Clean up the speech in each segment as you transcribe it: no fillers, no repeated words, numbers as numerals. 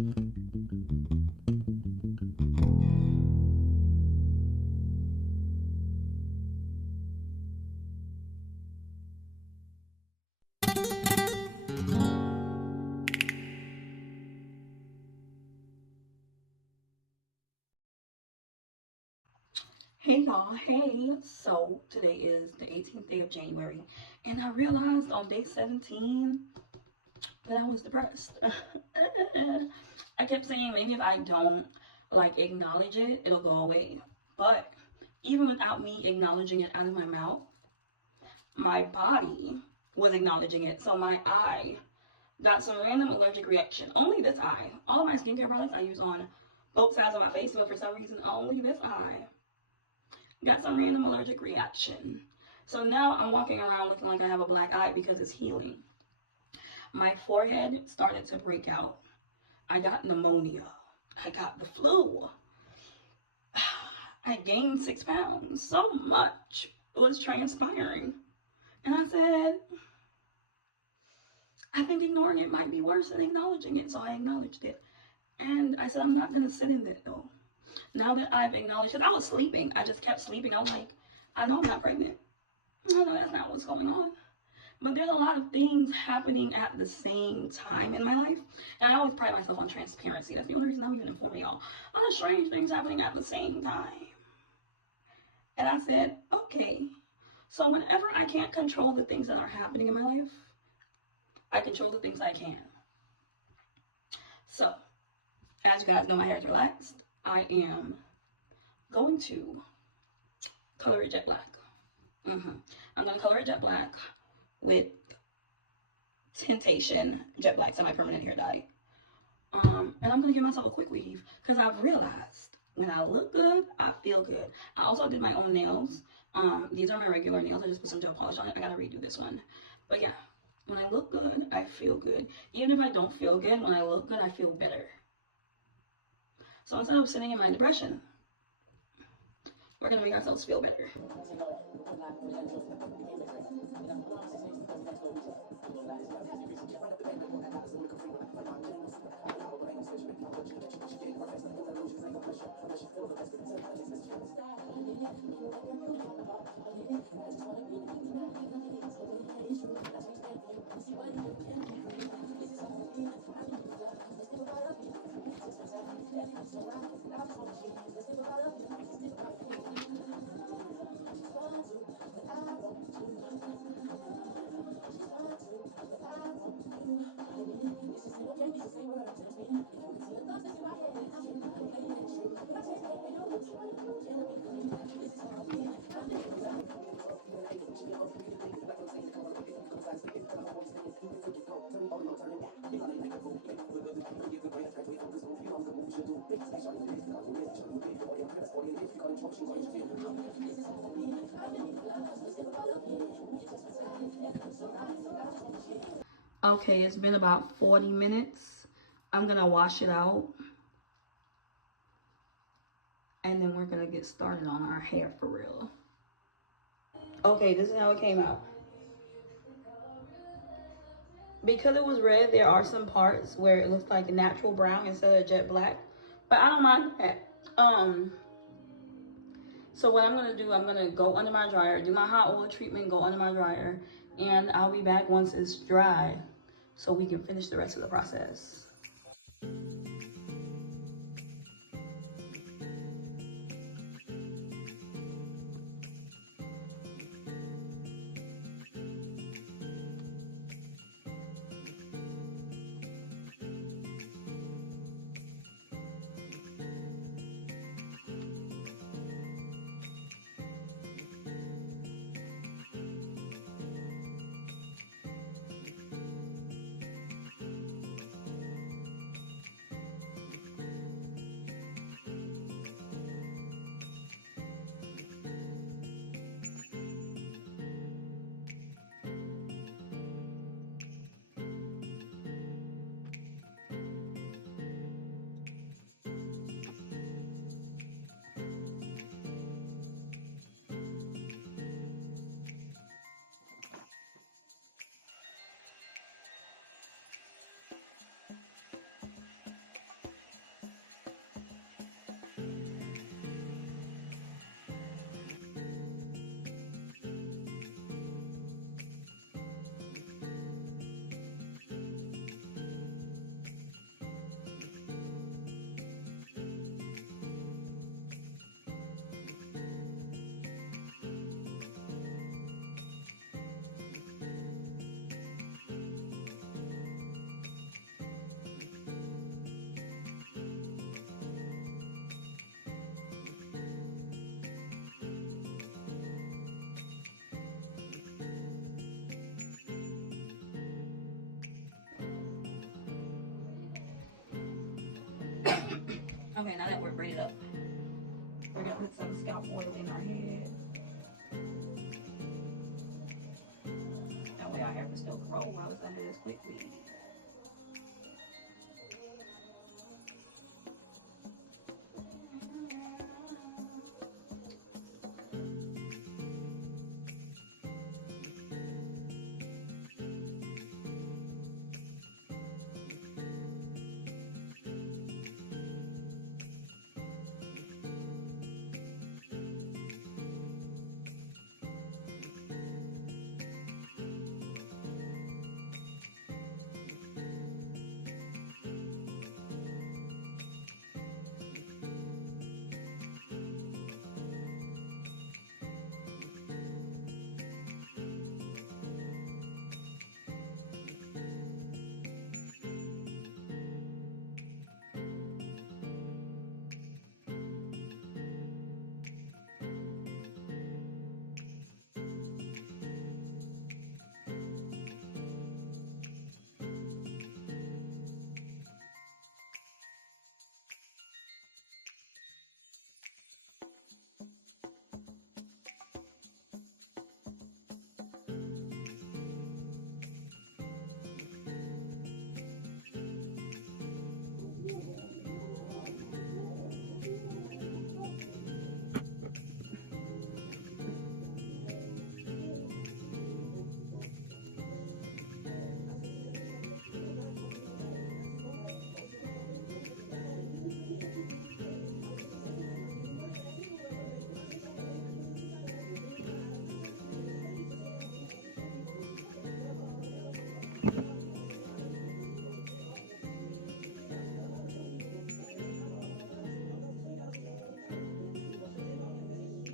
Hey y'all, hey. So today is the 18th day of January, and I realized on day 17 that I was depressed. I kept saying maybe if I don't like acknowledge it, it'll go away. But even without me acknowledging it out of my mouth, my body was acknowledging it. So my eye got some random allergic reaction. Only this eye. All of my skincare products I use on both sides of my face, but for some reason only this eye got some random allergic reaction. So now I'm walking around looking like I have a black eye because it's healing. My forehead started to break out. I got pneumonia. I got the flu. I gained 6 pounds. So much was transpiring. And I said, I think ignoring it might be worse than acknowledging it. So I acknowledged it. And I said, I'm not going to sit in it though. Now that I've acknowledged it, I was sleeping. I just kept sleeping. I was like, I know I'm not pregnant. I know that's not what's going on. But there's a lot of things happening at the same time in my life. And I always pride myself on transparency. That's the only reason I'm even informing y'all. A lot of strange things happening at the same time. And I said, okay. So whenever I can't control the things that are happening in my life, I control the things I can. So, as you guys know, my hair is relaxed. I am going to color it jet black. I'm going to color it jet black with Temptation jet black, semi-permanent hair dye. And I'm going to give myself a quick weave because I've realized when I look good, I feel good. I also did my own nails. These are my regular nails. I just put some gel polish on it. I got to redo this one. But yeah, when I look good, I feel good. Even if I don't feel good, when I look good, I feel better. So instead of sitting in my depression, we're going to make ourselves feel better. Okay, it's been about 40 minutes. I'm gonna wash it out. And then we're gonna get started on our hair for real. Okay, this is how it came out. Because it was red, there are some parts where it looks like natural brown instead of jet black. But I don't mind that. So what I'm gonna do, I'm gonna go under my dryer, do my hot oil treatment, go under my dryer, and I'll be back once it's dry so we can finish the rest of the process. Okay, now that we're braided up, we're gonna put some scalp oil in our head. That way our hair can still grow while it's under this quick weave.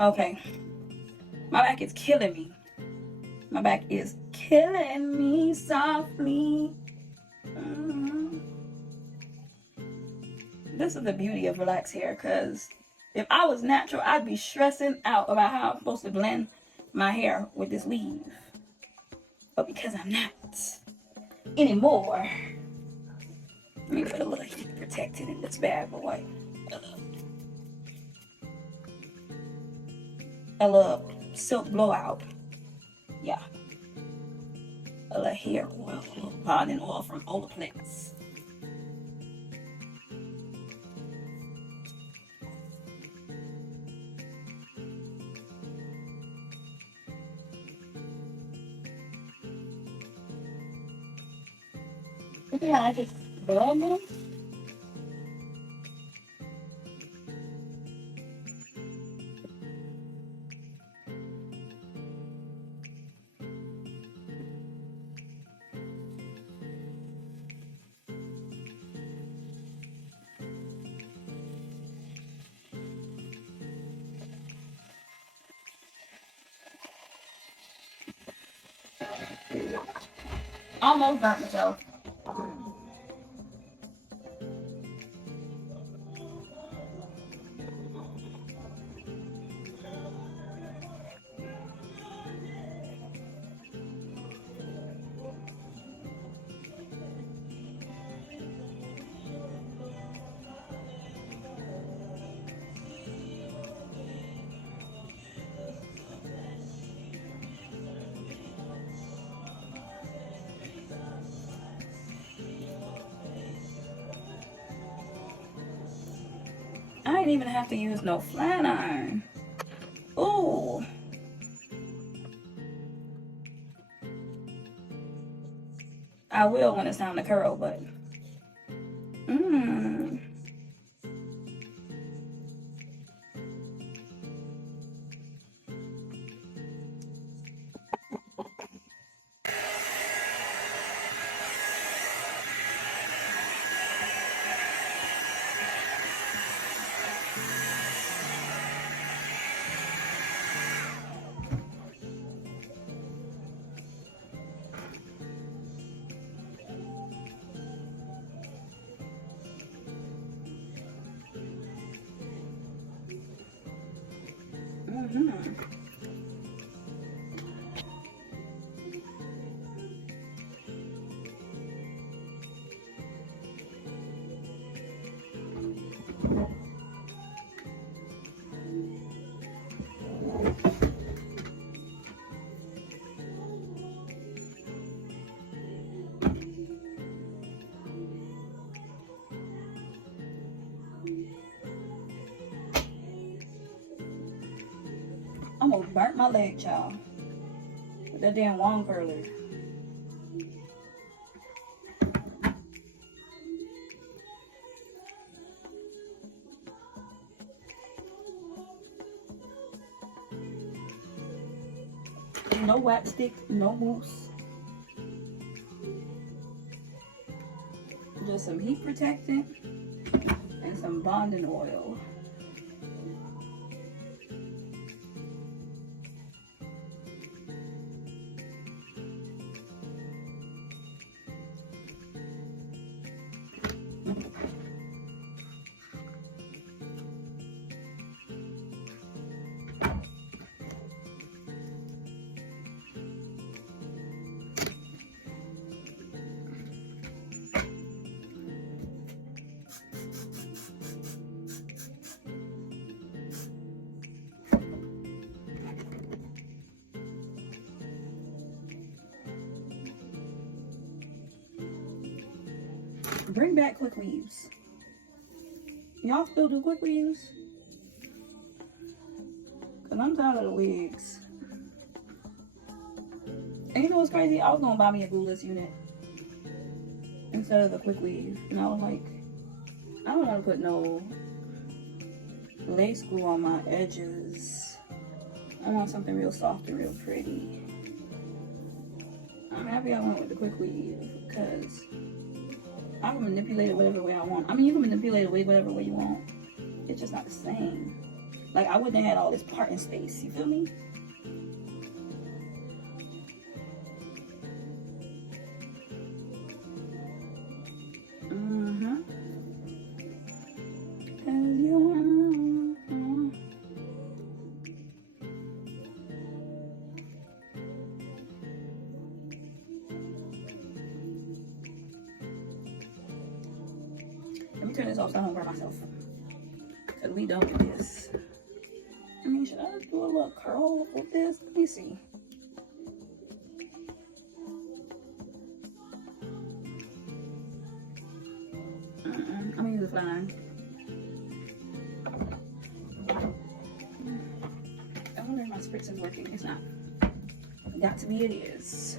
Okay, my back is killing me. My back is killing me softly. This is the beauty of relaxed hair, because if I was natural, I'd be stressing out about how I'm supposed to blend my hair with this weave. But because I'm not anymore, let me put a little heat protectant in this bad boy. A little silk blowout. Yeah. A little hair oil, a little bonding oil from Olaplex. Yeah, I just blend them. Almost burnt myself. I didn't even have to use no flat iron. Ooh. I will when it's time to curl, but Burnt my leg, child. With that damn wand curler. No wax stick, no mousse. Just some heat protectant and some bonding oil. Bring back Quickweaves. Y'all still do Quickweaves? Cause I'm tired of the wigs. And you know what's crazy? I was gonna buy me a glueless unit instead of the Quickweave. And I was like, I don't want to put no lace glue on my edges. I want something real soft and real pretty. I'm happy I went with the Quickweave because I can manipulate it whatever way I want. I mean, you can manipulate it whatever way you want. It's just not the same. Like, I wouldn't have had all this parting space. You feel me? Let me turn this off so I don't burn myself. Cause we done with this. I mean, should I do a little curl with this? Let me see. I'm gonna use a flat iron. I wonder if my spritz is working. It's not. Got to be, it is.